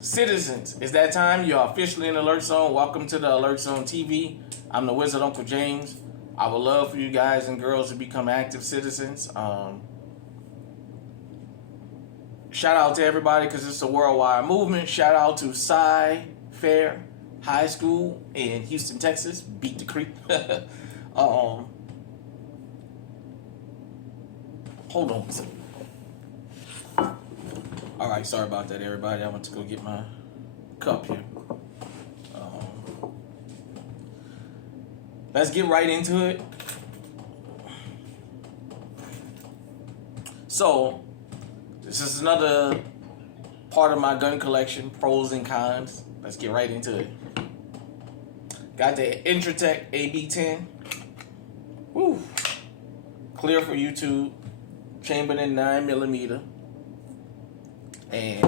Citizens, it's that time. You're officially in the Alert Zone. Welcome to the Alert Zone TV. I'm the Wizard Uncle James. I would love for you guys and girls to become active citizens. Shout out to everybody because it's a worldwide movement. Shout out to Cy Fair High School in Houston, Texas. Beat the creek. Hold on a second. All right, sorry about that, everybody. I went to go get my cup here. Let's get right into it. So, this is another part of my gun collection, pros and cons. Let's get right into it. Got the Intratec AB10. Woo. Clear for YouTube. Chambered in 9mm. And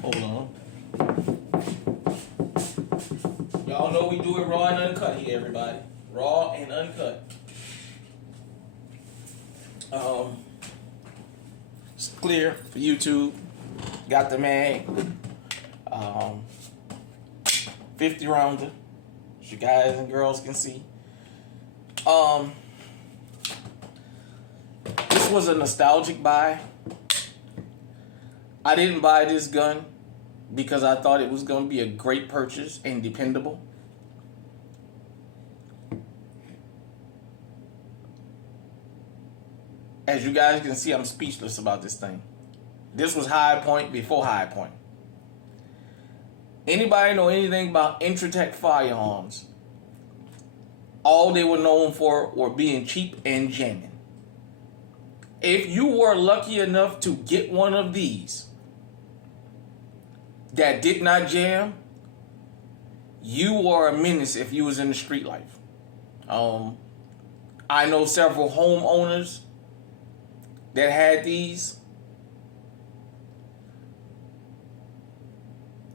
hold on. Y'all know we do it raw and uncut here, everybody. Raw and uncut. It's clear for YouTube. Got the mag. 50 rounder. As you guys and girls can see. This was a nostalgic buy. I didn't buy this gun because I thought it was going to be a great purchase and dependable. As you guys can see, I'm speechless about this thing. This was High Point before High Point. Anybody know anything about Intratec firearms? All they were known for were being cheap and jamming. If you were lucky enough to get one of these that did not jam, you were a menace if you was in the street life. I know several homeowners that had these,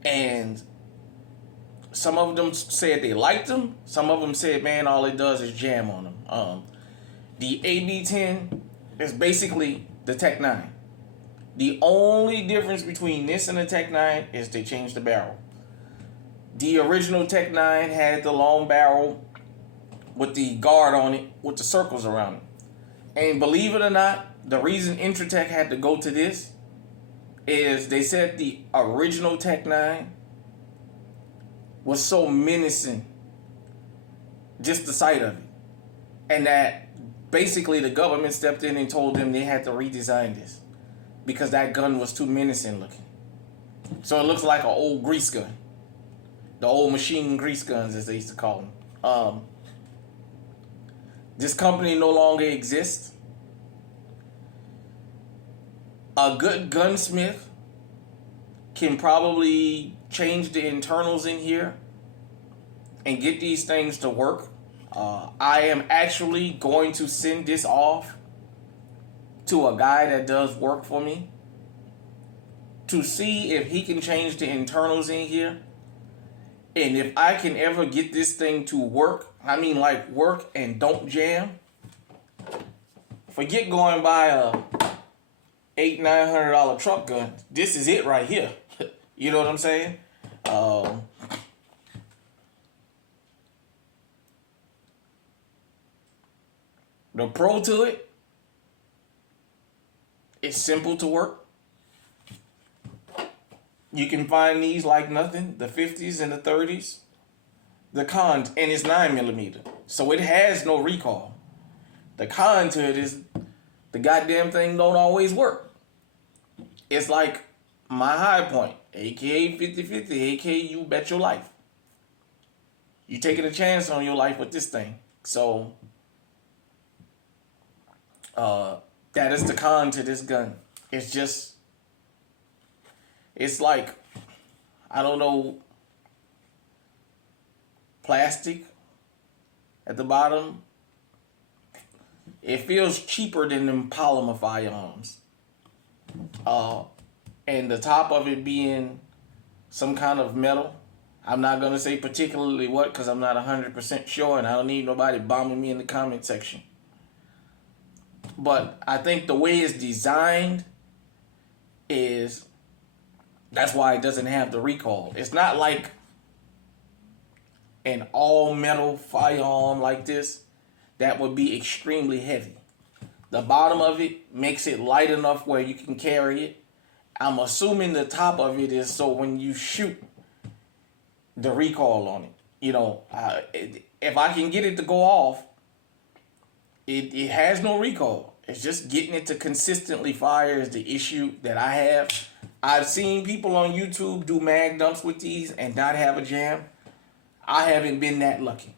and some of them said they liked them. Some of them said, man, all it does is jam on them. The AB10 is basically the Tech-9. The only difference between this and the Tech-9 is they changed the barrel. The original Tech-9 had the long barrel with the guard on it with the circles around it. And believe it or not, the reason Intratec had to go to this is they said the original Tech-9 was so menacing, just the sight of it. And that basically the government stepped in and told them they had to redesign this because that gun was too menacing looking. So it looks like an old grease gun. The old machine grease guns, as they used to call them. This company no longer exists. A good gunsmith can probably change the internals in here and get these things to work. I am actually going to send this off to a guy that does work for me to see if he can change the internals in here. And if I can ever get this thing to work, I mean like work and don't jam, forget going by a $800-900 truck gun. This is it right here. You know what I'm saying? The pro to it, it's simple to work. You can find these like nothing, the 50s and the 30s. The con, and it's 9mm, so it has no recoil. The con to it is the goddamn thing don't always work. It's like my High Point, aka 50-50, aka you bet your life. You taking a chance on your life with this thing. So that is the con to this gun. It's like, I don't know, plastic at the bottom. It feels cheaper than them polymer firearms. And the top of it being some kind of metal. I'm not going to say particularly what because I'm not 100% sure and I don't need nobody bombing me in the comment section. But I think the way it's designed is That's why it doesn't have the recoil. It's not like an all metal firearm like this that would be extremely heavy. The bottom of it makes it light enough where you can carry it. I'm assuming the top of it is so when you shoot, the recoil on it. You know, if I can get it to go off, it has no recoil. It's just getting it to consistently fire is the issue that I have. I've seen people on YouTube do mag dumps with these and not have a jam. I haven't been that lucky.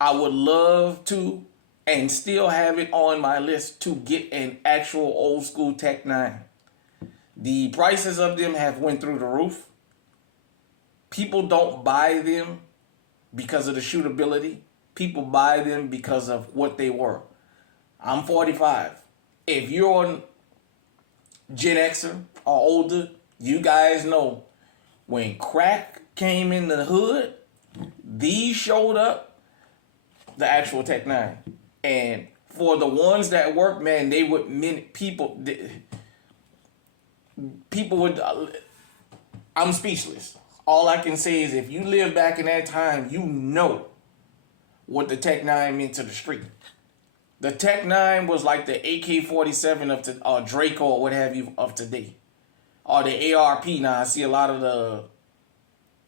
I would love to and still have it on my list to get an actual old school Tech-9. The prices of them have went through the roof. People don't buy them because of the shootability. People buy them because of what they were. I'm 45. If you're on Gen Xer or older, you guys know when crack came in the hood, these showed up, the actual Tech-9. And for the ones that work, man, they would people would. I'm speechless. All I can say is if you live back in that time, you know what the Tech-9 meant to the street. The Tech-9 was like the AK-47 of Draco or what have you of today. Or the ARP. Now I see a lot of the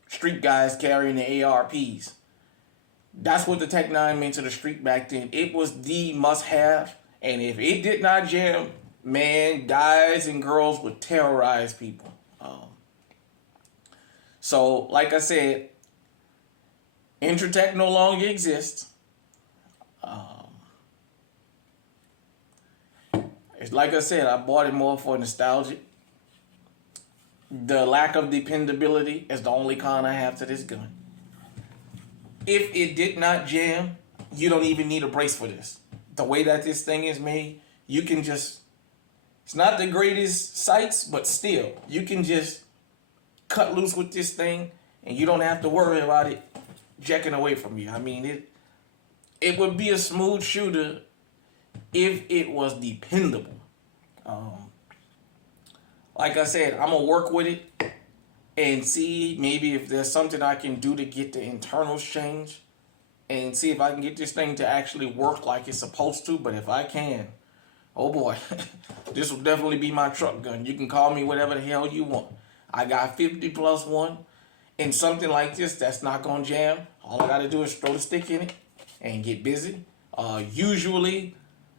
street guys carrying the ARPs. That's what the Tech-9 meant to the street back then. It was the must-have. And if it did not jam, man, guys and girls would terrorize people. So, like I said, Intratec no longer exists. It's like I said, I bought it more for nostalgia. The lack of dependability is the only con I have to this gun. If it did not jam, you don't even need a brace for this. The way that this thing is made, you can just, it's not the greatest sights, but still, you can just cut loose with this thing and you don't have to worry about it jacking away from you. I mean, it would be a smooth shooter if it was dependable. Like I said, I'm going to work with it and see maybe if there's something I can do to get the internals changed and see if I can get this thing to actually work like it's supposed to. But if I can, oh boy, this will definitely be my truck gun. You can call me whatever the hell you want. I got 50 plus 1 and something like this that's not going to jam. All I got to do is throw the stick in it and get busy. Usually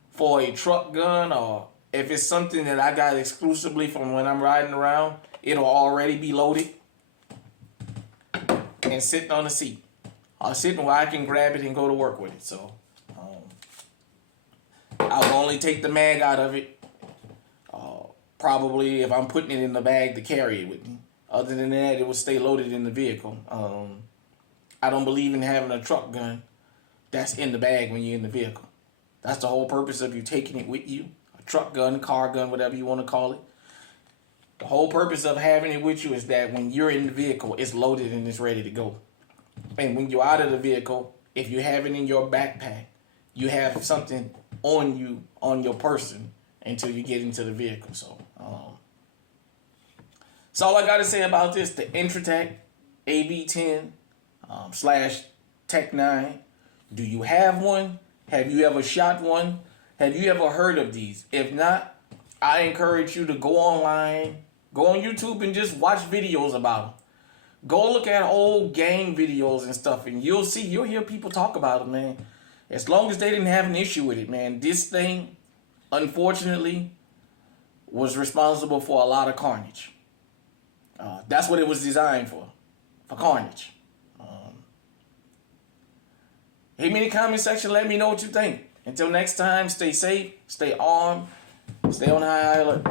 for a truck gun or if it's something that I got exclusively from when I'm riding around, it'll already be loaded and sitting on the seat. Or sitting where I can grab it and go to work with it. So I'll only take the mag out of it. Probably if I'm putting it in the bag to carry it with me. Other than that, it will stay loaded in the vehicle. I don't believe in having a truck gun that's in the bag when you're in the vehicle. That's the whole purpose of you taking it with you. A truck gun, car gun, whatever you want to call it. The whole purpose of having it with you is that when you're in the vehicle, it's loaded and it's ready to go. And when you're out of the vehicle, if you have it in your backpack, you have something on you, on your person, until you get into the vehicle. So, that's all I got to say about this. The Intratec AB10 slash Tech-9. Do you have one? Have you ever shot one? Have you ever heard of these? If not, I encourage you to go online, go on YouTube and just watch videos about them. Go look at old game videos and stuff and you'll hear people talk about it, man. As long as they didn't have an issue with it, man. This thing, unfortunately, was responsible for a lot of carnage. That's what it was designed for carnage. Hit me in the comment section, let me know what you think. Until next time, stay safe, stay armed, stay on high alert.